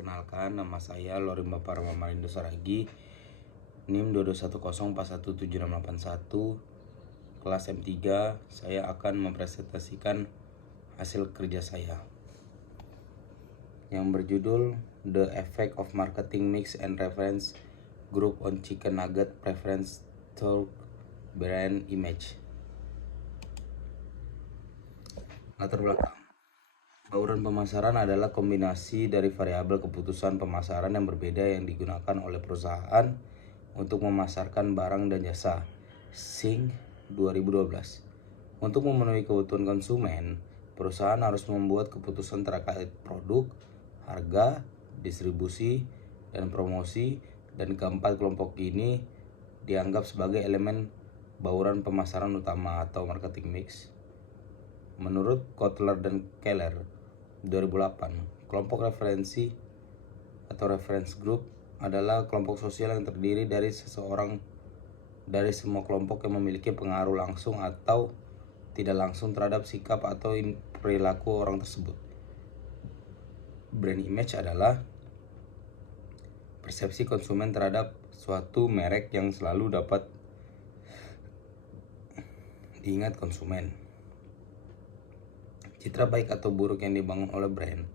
Perkenalkan, nama saya Lorimba Parmamarindo Saragi, NIM 22104178681, kelas M3. Saya akan mempresentasikan hasil kerja saya yang berjudul The Effect of Marketing Mix and Reference Group on Chicken Nugget Preference to Brand Image. Latar belakang. Bauran pemasaran adalah kombinasi dari variabel keputusan pemasaran yang berbeda yang digunakan oleh perusahaan untuk memasarkan barang dan jasa. SING 2012. Untuk memenuhi kebutuhan konsumen, perusahaan harus membuat keputusan terkait produk, harga, distribusi, dan promosi, dan keempat kelompok ini dianggap sebagai elemen bauran pemasaran utama atau marketing mix. Menurut Kotler dan Keller 2008, kelompok referensi atau reference group adalah kelompok sosial yang terdiri dari seseorang dari semua kelompok yang memiliki pengaruh langsung atau tidak langsung terhadap sikap atau perilaku orang tersebut. Brand image adalah persepsi konsumen terhadap suatu merek yang selalu dapat diingat konsumen. Citra baik atau buruk yang dibangun oleh brand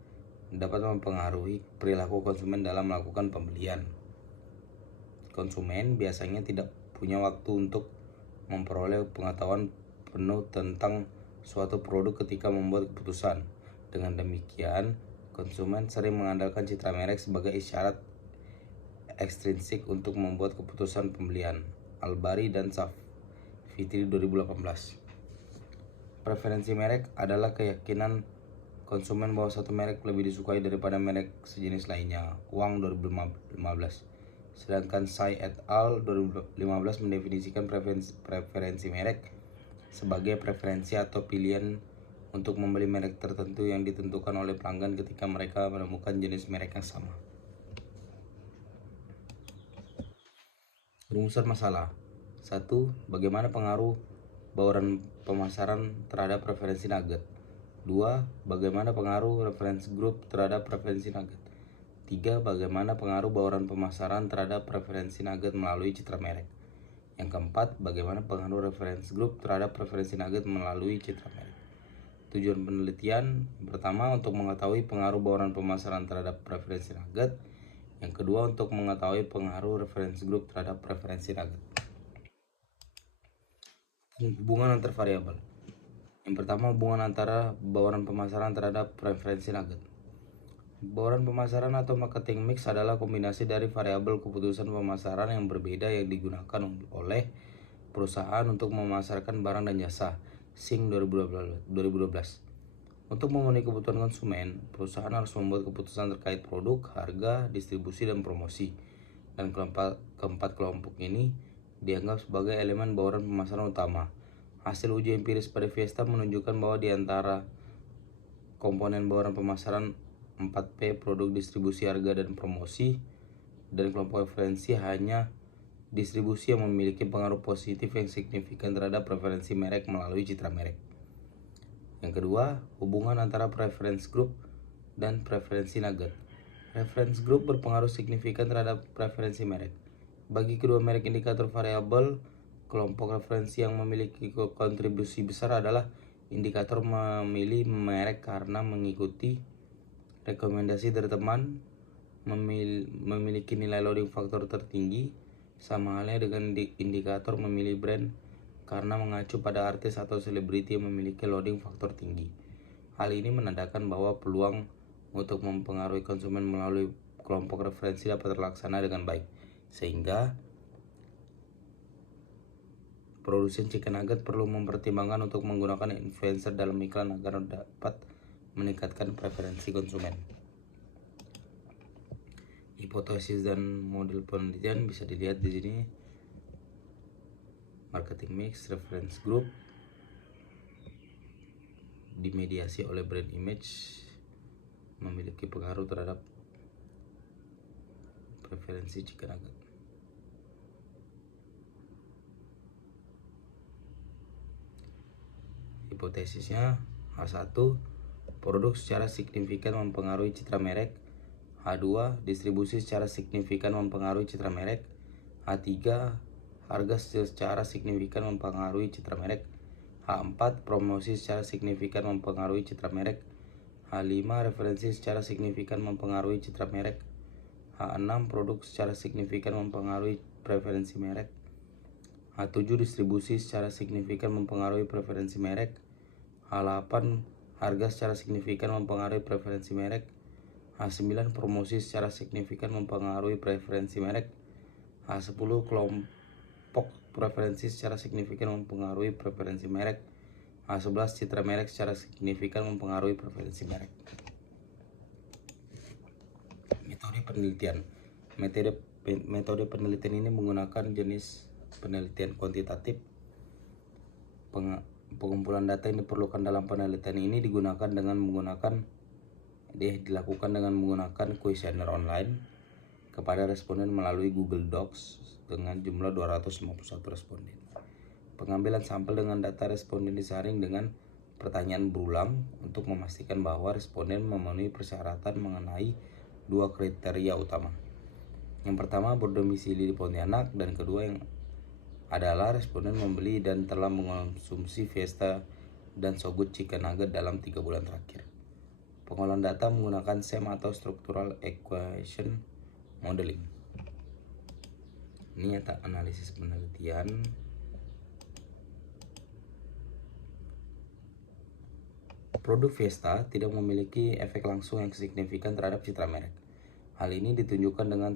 dapat mempengaruhi perilaku konsumen dalam melakukan pembelian. Konsumen biasanya tidak punya waktu untuk memperoleh pengetahuan penuh tentang suatu produk ketika membuat keputusan. Dengan demikian, konsumen sering mengandalkan citra merek sebagai isyarat ekstrinsik untuk membuat keputusan pembelian. Albari dan Safitri 2018. Preferensi merek adalah keyakinan konsumen bahwa satu merek lebih disukai daripada merek sejenis lainnya. Wang 2015. Sedangkan Tsai et al. 2015 mendefinisikan preferensi merek sebagai preferensi atau pilihan untuk membeli merek tertentu yang ditentukan oleh pelanggan ketika mereka menemukan jenis merek yang sama. Rumusan masalah. 1. Bagaimana pengaruh bauran pemasaran terhadap preferensi nugget. 2. Bagaimana pengaruh reference group terhadap preferensi nugget. 3. Bagaimana pengaruh bauran pemasaran terhadap preferensi nugget melalui citra merek. Yang keempat, bagaimana pengaruh reference group terhadap preferensi nugget melalui citra merek. Tujuan penelitian pertama untuk mengetahui pengaruh bauran pemasaran terhadap preferensi nugget. Yang kedua untuk mengetahui pengaruh reference group terhadap preferensi nugget. Hubungan antar variabel. Yang pertama, hubungan antara bauran pemasaran terhadap preferensi nugget. Bauran pemasaran atau marketing mix adalah kombinasi dari variabel keputusan pemasaran yang berbeda yang digunakan oleh perusahaan untuk memasarkan barang dan jasa. SING 2012. Untuk memenuhi kebutuhan konsumen, perusahaan harus membuat keputusan terkait produk, harga, distribusi, dan promosi. Dan keempat kelompok ini dianggap sebagai elemen bauran pemasaran utama. Hasil uji empiris pada Fiesta menunjukkan bahwa di antara komponen bauran pemasaran 4P, produk, distribusi, harga, dan promosi, dan kelompok referensi, hanya distribusi yang memiliki pengaruh positif yang signifikan terhadap preferensi merek melalui citra merek. Yang kedua, hubungan antara preference group dan preferensi nugget. Reference group berpengaruh signifikan terhadap preferensi merek. Bagi kedua merek indikator variabel, kelompok referensi yang memiliki kontribusi besar adalah indikator memilih merek karena mengikuti rekomendasi dari teman, memiliki nilai loading faktor tertinggi, sama halnya dengan indikator memilih brand karena mengacu pada artis atau selebriti yang memiliki loading faktor tinggi. Hal ini menandakan bahwa peluang untuk mempengaruhi konsumen melalui kelompok referensi dapat terlaksana dengan baik, sehingga produsen chicken nugget perlu mempertimbangkan untuk menggunakan influencer dalam iklan agar dapat meningkatkan preferensi konsumen. Hipotesis dan model penelitian bisa dilihat di sini. Marketing mix, reference group dimediasi oleh brand image memiliki pengaruh terhadap preferensi chicken nugget. Hipotesisnya, H1, produk secara signifikan mempengaruhi citra merek. H2, distribusi secara signifikan mempengaruhi citra merek. H3, harga secara signifikan mempengaruhi citra merek. H4, promosi secara signifikan mempengaruhi citra merek. H5, referensi secara signifikan mempengaruhi citra merek. H6, produk secara signifikan mempengaruhi preferensi merek. H7, distribusi secara signifikan mempengaruhi preferensi merek. H8, harga secara signifikan mempengaruhi preferensi merek. H9, promosi secara signifikan mempengaruhi preferensi merek. H10, kelompok preferensi secara signifikan mempengaruhi preferensi merek. H11, citra merek secara signifikan mempengaruhi preferensi merek. Metode penelitian. Metode penelitian ini menggunakan jenis penelitian kuantitatif. Pengumpulan data yang diperlukan dalam penelitian ini dilakukan dengan menggunakan kuesioner online kepada responden melalui Google Docs dengan jumlah 251 responden. Pengambilan sampel dengan data responden disaring dengan pertanyaan berulang untuk memastikan bahwa responden memenuhi persyaratan mengenai 2 kriteria utama. Yang pertama, berdomisili di Pontianak, dan kedua yang adalah responden membeli dan telah mengonsumsi Fiesta dan So Good Chicken Nugget dalam 3 bulan terakhir. Pengolahan data menggunakan SEM atau Structural Equation Modeling. Ini analisis penelitian. Produk Fiesta tidak memiliki efek langsung yang signifikan terhadap citra merek. Hal ini ditunjukkan dengan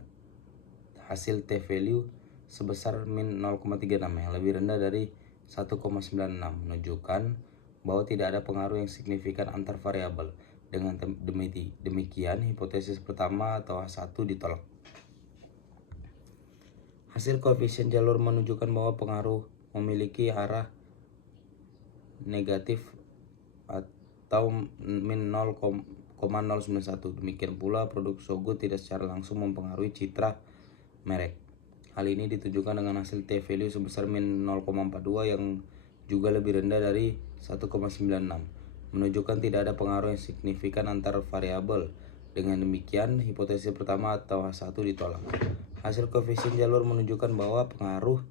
hasil T-value sebesar min 0,36 yang lebih rendah dari 1,96, menunjukkan bahwa tidak ada pengaruh yang signifikan antar variabel. Dengan demikian, hipotesis pertama atau H1 ditolak. Hasil koefisien jalur menunjukkan bahwa pengaruh memiliki arah negatif atau min 0,091. Demikian pula produk So Good tidak secara langsung mempengaruhi citra merek. Hal ini ditunjukkan dengan hasil T-value sebesar min 0,42 yang juga lebih rendah dari 1,96. Menunjukkan tidak ada pengaruh yang signifikan antar variabel. Dengan demikian, hipotesis pertama atau H1 ditolak. Hasil koefisien jalur menunjukkan bahwa pengaruh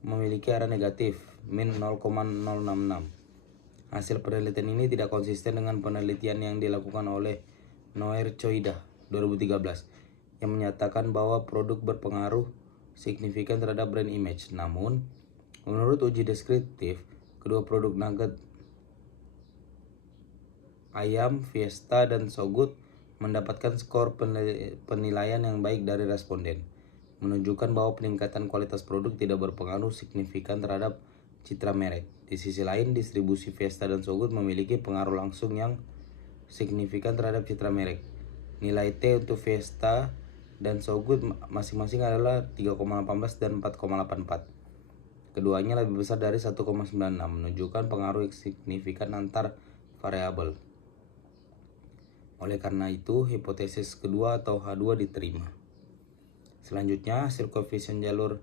memiliki arah negatif, min 0,066. Hasil penelitian ini tidak konsisten dengan penelitian yang dilakukan oleh Noer Choida 2013 yang menyatakan bahwa produk berpengaruh signifikan terhadap brand image. Namun, menurut uji deskriptif, kedua produk nugget ayam, Fiesta, dan So Good mendapatkan skor penilaian yang baik dari responden, menunjukkan bahwa peningkatan kualitas produk tidak berpengaruh signifikan terhadap citra merek. Di sisi lain, distribusi Fiesta dan So Good memiliki pengaruh langsung yang signifikan terhadap citra merek. Nilai T untuk Fiesta dan So Good masing-masing adalah 3,18 dan 4,84. Keduanya lebih besar dari 1,96, menunjukkan pengaruh signifikan antar variabel. Oleh karena itu, hipotesis kedua atau H2 diterima. Selanjutnya, hasil koefisien jalur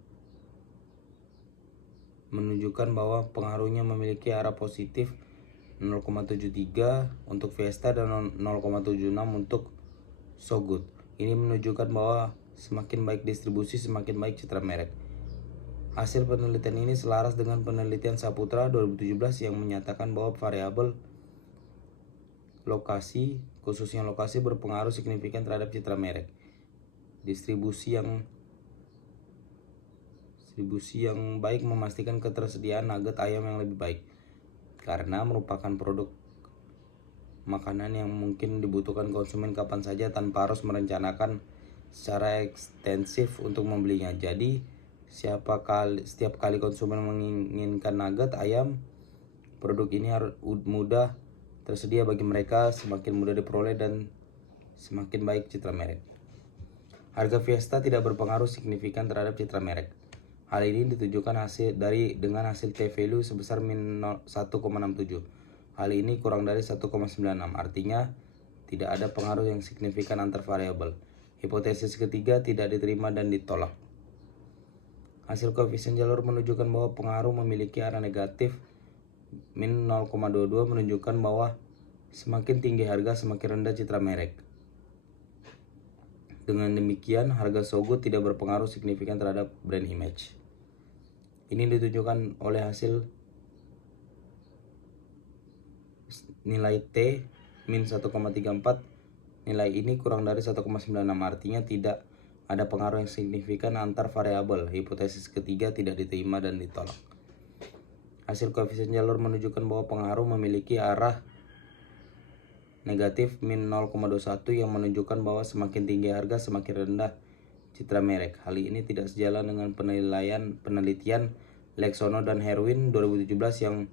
menunjukkan bahwa pengaruhnya memiliki arah positif 0,73 untuk Fiesta dan 0,76 untuk So Good. Ini menunjukkan bahwa semakin baik distribusi, semakin baik citra merek. Hasil penelitian ini selaras dengan penelitian Saputra 2017 yang menyatakan bahwa variabel lokasi, khususnya lokasi, berpengaruh signifikan terhadap citra merek. Distribusi yang baik memastikan ketersediaan nugget ayam yang lebih baik, karena merupakan produk makanan yang mungkin dibutuhkan konsumen kapan saja tanpa harus merencanakan secara ekstensif untuk membelinya. Jadi, setiap kali konsumen menginginkan nugget ayam, produk ini harus mudah tersedia bagi mereka, semakin mudah diperoleh dan semakin baik citra merek. Harga Fiesta tidak berpengaruh signifikan terhadap citra merek. Hal ini ditunjukkan dengan hasil T-value sebesar min 1,67. Hal ini kurang dari 1,96, artinya tidak ada pengaruh yang signifikan antar variabel. Hipotesis ketiga tidak diterima dan ditolak. Hasil koefisien jalur menunjukkan bahwa pengaruh memiliki arah negatif, min 0,22, menunjukkan bahwa semakin tinggi harga, semakin rendah citra merek. Dengan demikian, harga so good tidak berpengaruh signifikan terhadap brand image. Ini ditunjukkan oleh hasil nilai T min 1,34. Nilai ini kurang dari 1,96, artinya tidak ada pengaruh yang signifikan antar variabel. Hipotesis ketiga tidak diterima dan ditolak. Hasil koefisien jalur menunjukkan bahwa pengaruh memiliki arah negatif min 0,21 yang menunjukkan bahwa semakin tinggi harga semakin rendah citra merek. Hal ini tidak sejalan dengan penelitian Leksono dan Herwin 2017 yang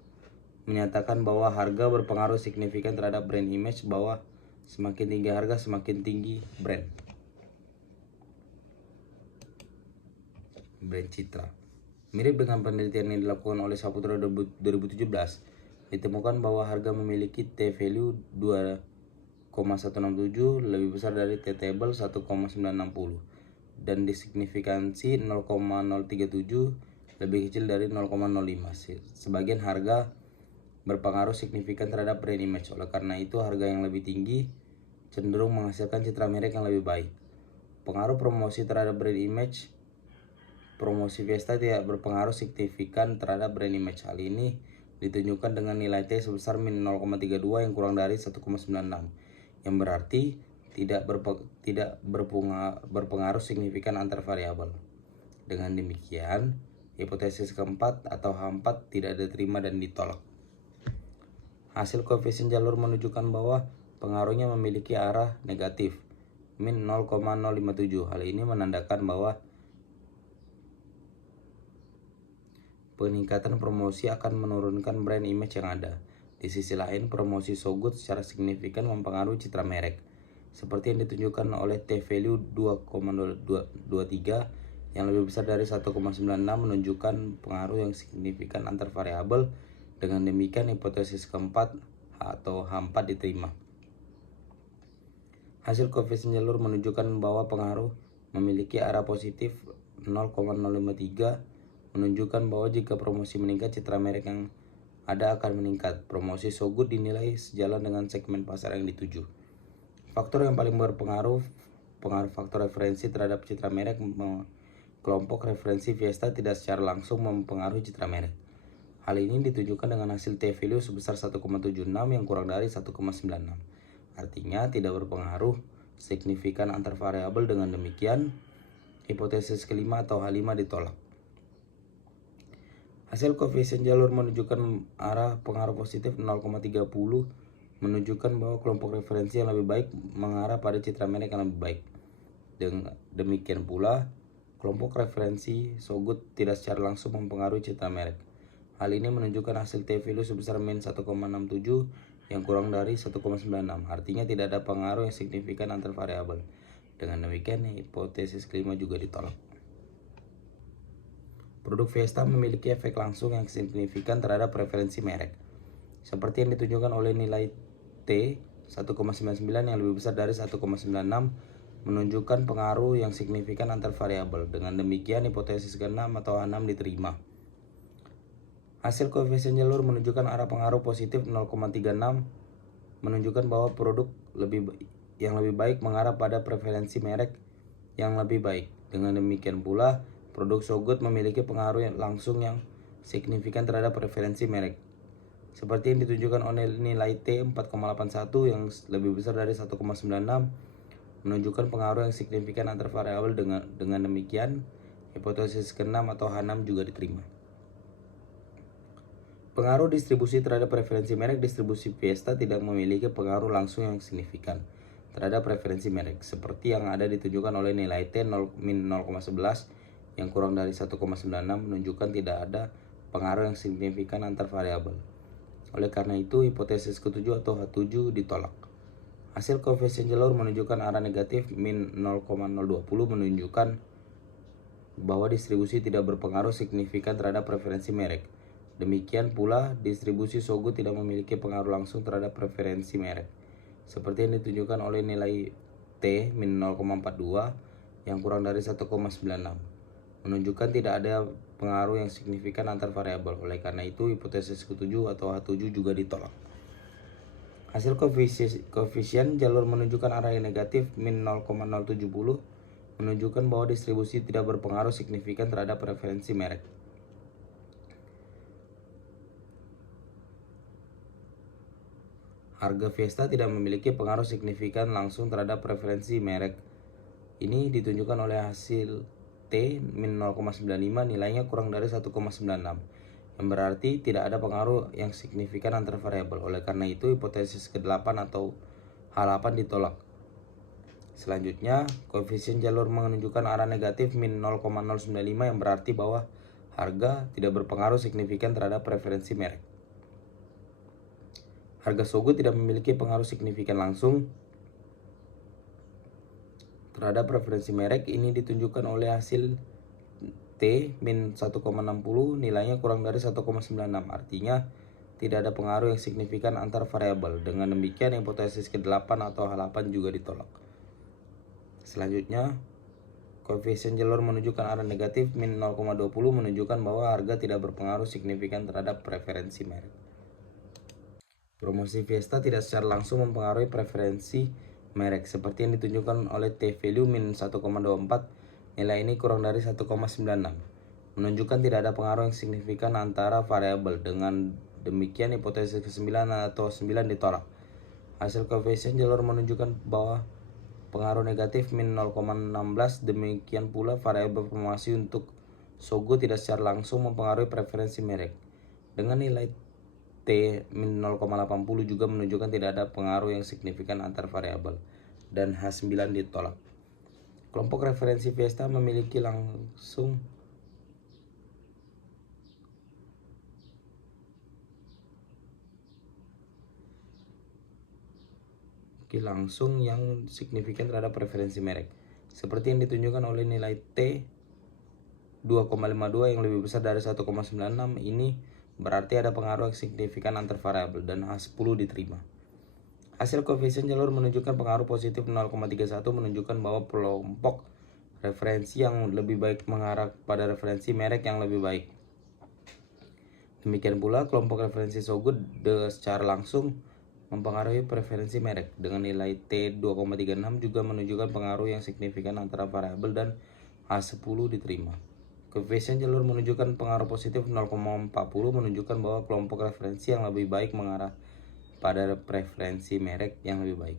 menyatakan bahwa harga berpengaruh signifikan terhadap brand image, bahwa semakin tinggi harga semakin tinggi brand citra. Mirip dengan penelitian yang dilakukan oleh Saputra 2017, ditemukan bahwa harga memiliki T-value 2,167 lebih besar dari T-table 1,960 dan disignifikansi 0,037 lebih kecil dari 0,05. Sebagian harga berpengaruh signifikan terhadap brand image. Oleh karena itu, harga yang lebih tinggi cenderung menghasilkan citra merek yang lebih baik. Pengaruh promosi terhadap brand image. Promosi Fiesta tidak berpengaruh signifikan terhadap brand image. Hal ini ditunjukkan dengan nilai T sebesar min 0,32 yang kurang dari 1,96, yang berarti tidak berpengaruh signifikan antar variabel. Dengan demikian, hipotesis keempat atau H4 tidak diterima dan ditolak. Hasil koefisien jalur menunjukkan bahwa pengaruhnya memiliki arah negatif min 0,057. Hal ini menandakan bahwa peningkatan promosi akan menurunkan brand image yang ada. Di sisi lain, promosi so good secara signifikan mempengaruhi citra merek, seperti yang ditunjukkan oleh T-value 2,23 yang lebih besar dari 1,96 menunjukkan pengaruh yang signifikan antar variabel. Dengan demikian, hipotesis keempat atau H4 diterima. Hasil koefisien jalur menunjukkan bahwa pengaruh memiliki arah positif 0,053, menunjukkan bahwa jika promosi meningkat, citra merek yang ada akan meningkat. Promosi so good dinilai sejalan dengan segmen pasar yang dituju. Faktor yang paling berpengaruh, pengaruh faktor referensi terhadap citra merek. Kelompok referensi Fiesta tidak secara langsung mempengaruhi citra merek. Hal ini ditunjukkan dengan hasil T-value sebesar 1,76 yang kurang dari 1,96. Artinya tidak berpengaruh signifikan antar variabel. Dengan demikian, hipotesis kelima atau H5 ditolak. Hasil koefisien jalur menunjukkan arah pengaruh positif 0,30, menunjukkan bahwa kelompok referensi yang lebih baik mengarah pada citra merek yang lebih baik. Demikian pula, kelompok referensi so good tidak secara langsung mempengaruhi citra merek. Hal ini menunjukkan hasil T-value sebesar min 1,67 yang kurang dari 1,96. Artinya tidak ada pengaruh yang signifikan antar variabel. Dengan demikian, hipotesis kelima juga ditolak. Produk Fiesta memiliki efek langsung yang signifikan terhadap preferensi merek, seperti yang ditunjukkan oleh nilai T 1,99 yang lebih besar dari 1,96 menunjukkan pengaruh yang signifikan antar variabel. Dengan demikian, hipotesis ke-6 atau H6 diterima. Hasil koefisien jalur menunjukkan arah pengaruh positif 0,36, menunjukkan bahwa produk yang lebih baik mengarah pada preferensi merek yang lebih baik. Dengan demikian pula, produk so good memiliki pengaruh yang langsung yang signifikan terhadap preferensi merek, seperti yang ditunjukkan oleh nilai T 4,81 yang lebih besar dari 1,96, menunjukkan pengaruh yang signifikan antar variabel. Dengan demikian, hipotesis ke-6 atau H6 juga diterima. Pengaruh distribusi terhadap preferensi merek. Distribusi Fiesta tidak memiliki pengaruh langsung yang signifikan terhadap preferensi merek, seperti yang ada ditunjukkan oleh nilai T min 0,11 yang kurang dari 1,96 menunjukkan tidak ada pengaruh yang signifikan antar variabel. Oleh karena itu, hipotesis ke-7 atau H7 ditolak. Hasil koefisien jalur menunjukkan arah negatif min 0,020, menunjukkan bahwa distribusi tidak berpengaruh signifikan terhadap preferensi merek. Demikian pula, distribusi so good tidak memiliki pengaruh langsung terhadap preferensi merek, seperti yang ditunjukkan oleh nilai T min 0,42 yang kurang dari 1,96, menunjukkan tidak ada pengaruh yang signifikan antar variabel. Oleh karena itu, hipotesis ke-7 atau H7 juga ditolak. Hasil koefisien jalur menunjukkan arah yang negatif min 0,070 menunjukkan bahwa distribusi tidak berpengaruh signifikan terhadap preferensi merek. Harga Fiesta tidak memiliki pengaruh signifikan langsung terhadap preferensi merek. Ini ditunjukkan oleh hasil T min 0,95 nilainya kurang dari 1,96, yang berarti tidak ada pengaruh yang signifikan antar variabel. Oleh karena itu, hipotesis ke-8 atau H8 ditolak. Selanjutnya, koefisien jalur menunjukkan arah negatif min 0,095 yang berarti bahwa harga tidak berpengaruh signifikan terhadap preferensi merek. Harga Sogo tidak memiliki pengaruh signifikan langsung terhadap preferensi merek. Ini ditunjukkan oleh hasil T min 1,60 nilainya kurang dari 1,96, artinya tidak ada pengaruh yang signifikan antar variabel. Dengan demikian, hipotesis ke-8 atau H8 juga ditolak. Selanjutnya, koefisien jalur menunjukkan arah negatif min 0,20 menunjukkan bahwa harga tidak berpengaruh signifikan terhadap preferensi merek. Promosi Fiesta tidak secara langsung mempengaruhi preferensi merek, seperti yang ditunjukkan oleh T-value min 1,24. Nilai ini kurang dari 1,96, menunjukkan tidak ada pengaruh yang signifikan antara variabel. Dengan demikian, hipotesis ke-9 atau 9 ditolak. Hasil koefisien jalur menunjukkan bahwa pengaruh negatif min 0,16, demikian pula variabel promosi untuk Sogo tidak secara langsung mempengaruhi preferensi merek. Dengan nilai T min 0,80 juga menunjukkan tidak ada pengaruh yang signifikan antar variabel, dan H9 ditolak. Kelompok referensi Fiesta memiliki langsung yang signifikan terhadap preferensi merek, seperti yang ditunjukkan oleh nilai T 2,52 yang lebih besar dari 1,96. Ini berarti ada pengaruh yang signifikan antar variabel, dan H10 diterima. Hasil koefisien jalur menunjukkan pengaruh positif 0,31 menunjukkan bahwa kelompok referensi yang lebih baik mengarah pada referensi merek yang lebih baik. Demikian pula kelompok referensi Sogo secara langsung mempengaruhi preferensi merek. Dengan nilai T 2,36 juga menunjukkan pengaruh yang signifikan antara variabel, dan H10 diterima. Koefisien jalur menunjukkan pengaruh positif 0,40 menunjukkan bahwa kelompok referensi yang lebih baik mengarah pada preferensi merek yang lebih baik.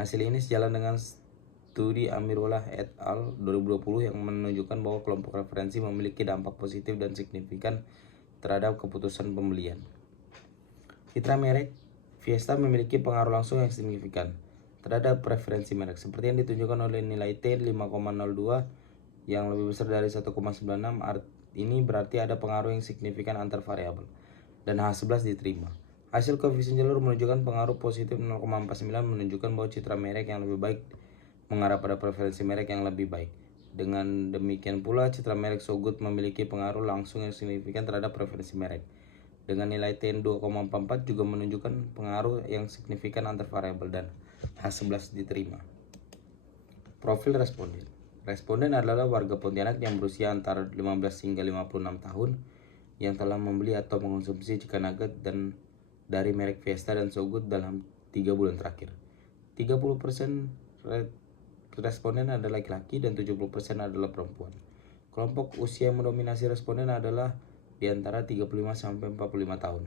Hasil ini sejalan dengan studi Amirullah et al. 2020 yang menunjukkan bahwa kelompok referensi memiliki dampak positif dan signifikan terhadap keputusan pembelian. Citra merek Fiesta memiliki pengaruh langsung yang signifikan terhadap preferensi merek, seperti yang ditunjukkan oleh nilai T 5,02 yang lebih besar dari 1,96. Ini berarti ada pengaruh yang signifikan antar variabel, dan H11 diterima. Hasil koefisien jalur menunjukkan pengaruh positif 0,49 menunjukkan bahwa citra merek yang lebih baik mengarah pada preferensi merek yang lebih baik. Dengan demikian pula, citra merek Sogut memiliki pengaruh langsung yang signifikan terhadap preferensi merek. Dengan nilai T 2,44 juga menunjukkan pengaruh yang signifikan antar variabel, dan H11 diterima. Profil responden. Responden adalah warga Pontianak yang berusia antara 15 hingga 56 tahun yang telah membeli atau mengonsumsi chicken nugget dan dari merek Fiesta dan Sogut dalam 3 bulan terakhir. 30% responden adalah laki-laki dan 70% adalah perempuan. Kelompok usia yang mendominasi responden adalah di antara 35 sampai 45 tahun.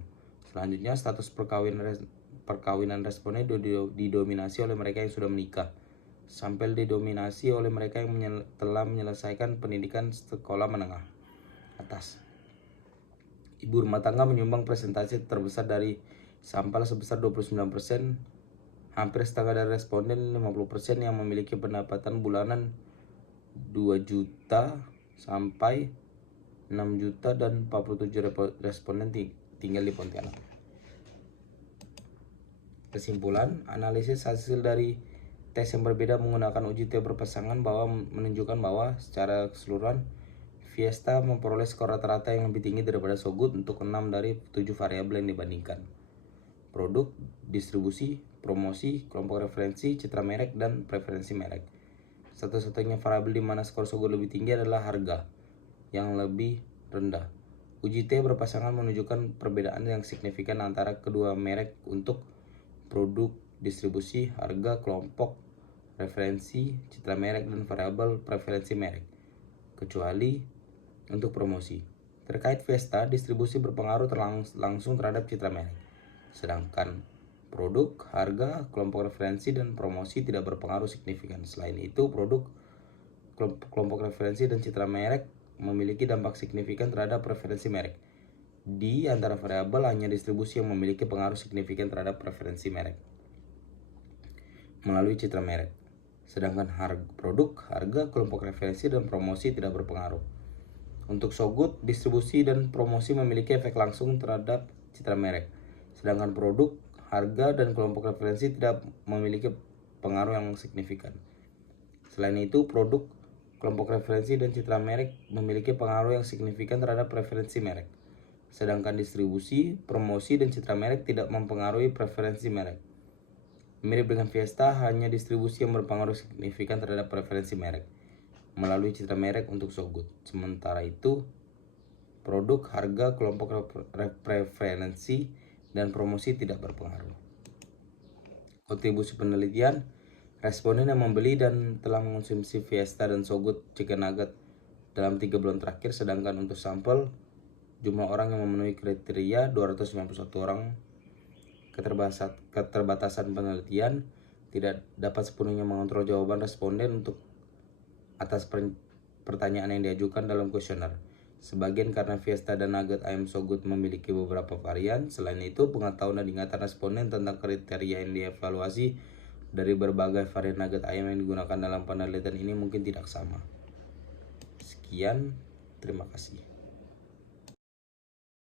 Selanjutnya, status perkawinan responden didominasi oleh mereka yang sudah menikah, sampai didominasi oleh mereka yang telah menyelesaikan pendidikan sekolah menengah atas. Ibu rumah tangga menyumbang persentase terbesar dari sampel sebesar 29%. Hampir setengah dari responden 50% yang memiliki pendapatan bulanan 2 juta sampai 6 juta dan 47 responden tinggal di Pontianak. Kesimpulan, analisis hasil dari tes yang berbeda menggunakan uji T berpasangan menunjukkan bahwa secara keseluruhan Fiesta memperoleh skor rata-rata yang lebih tinggi daripada Sogut untuk 6 dari 7 variabel yang dibandingkan: produk, distribusi, promosi, kelompok referensi, citra merek, dan preferensi merek. Satu-satunya variabel di mana skor Sogut lebih tinggi adalah harga yang lebih rendah. Uji T berpasangan menunjukkan perbedaan yang signifikan antara kedua merek untuk produk, distribusi, harga, kelompok, referensi, citra merek, dan variabel preferensi merek, kecuali untuk promosi. Terkait Fiesta, distribusi berpengaruh langsung terhadap citra merek, sedangkan produk, harga, kelompok referensi, dan promosi tidak berpengaruh signifikan. Selain itu, produk, kelompok referensi, dan citra merek memiliki dampak signifikan terhadap preferensi merek. Di antara variabel, hanya distribusi yang memiliki pengaruh signifikan terhadap preferensi merek melalui citra merek, sedangkan produk, harga, kelompok referensi, dan promosi tidak berpengaruh. Untuk So Good, distribusi dan promosi memiliki efek langsung terhadap citra merek, sedangkan produk, harga, dan kelompok referensi tidak memiliki pengaruh yang signifikan. Selain itu, produk, kelompok referensi, dan citra merek memiliki pengaruh yang signifikan terhadap preferensi merek, sedangkan distribusi, promosi, dan citra merek tidak mempengaruhi preferensi merek. Mirip dengan Fiesta, hanya distribusi yang berpengaruh signifikan terhadap preferensi merek melalui citra merek untuk So Good. Sementara itu, produk, harga, kelompok preferensi, dan promosi tidak berpengaruh. Kontribusi penelitian, responden yang membeli dan telah mengonsumsi Fiesta dan So Good Chicken Nugget dalam 3 bulan terakhir, sedangkan untuk sampel jumlah orang yang memenuhi kriteria 291 orang. Keterbatasan penelitian tidak dapat sepenuhnya mengontrol jawaban responden untuk atas pertanyaan yang diajukan dalam kuesioner. Sebagian karena Fiesta dan nugget ayam So Good memiliki beberapa varian. Selain itu, pengetahuan dan ingatan responden tentang kriteria yang dievaluasi dari berbagai varian nugget ayam yang digunakan dalam penelitian ini mungkin tidak sama. Sekian, terima kasih.